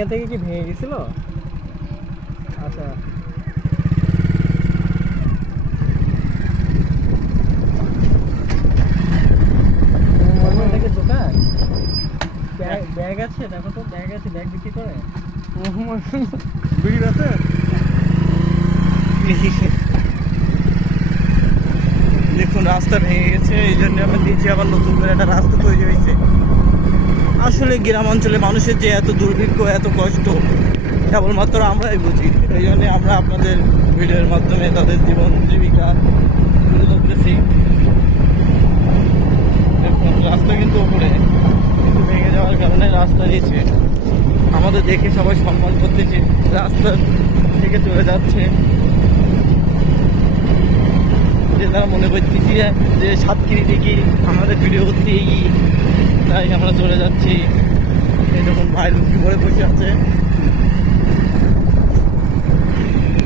এখান থেকে কি ভেঙে গেছিল? আচ্ছা, এটাকে দোকান ব্যাগ আছে, দেখো তো ব্যাগ আছে, ব্যাগ বিক্রি করে। বিড়ি আছে। দেখুন রাস্তা ভেঙে গেছে, এই জন্য আমরা দিয়েছি আবার নতুন করে একটা রাস্তা তৈরি হয়েছে। আসলে গ্রাম অঞ্চলে মানুষের যে এত দুর্ভিক্ষ, এত কষ্ট কেবলমাত্র আমরাই বুঝি। এই জন্য আমরা আপনাদের ভিডিওর মাধ্যমে তাদের জীবন জীবিকা তুলে ধরতেছি। দেখুন রাস্তা কিন্তু ওপরে, কিন্তু ভেঙে যাওয়ার কারণে রাস্তা দিয়েছে। আমাদের দেখে সবাই সম্মান করতেছে, রাস্তা থেকে চলে যাচ্ছে। যে তারা মনে করতেছি যে সাতক্ষীরি দেখি আমাদের ভিডিও করতে তাই আমরা চলে যাচ্ছি। এই যখন ভাই লুঙ্গি পরে বসে আছে।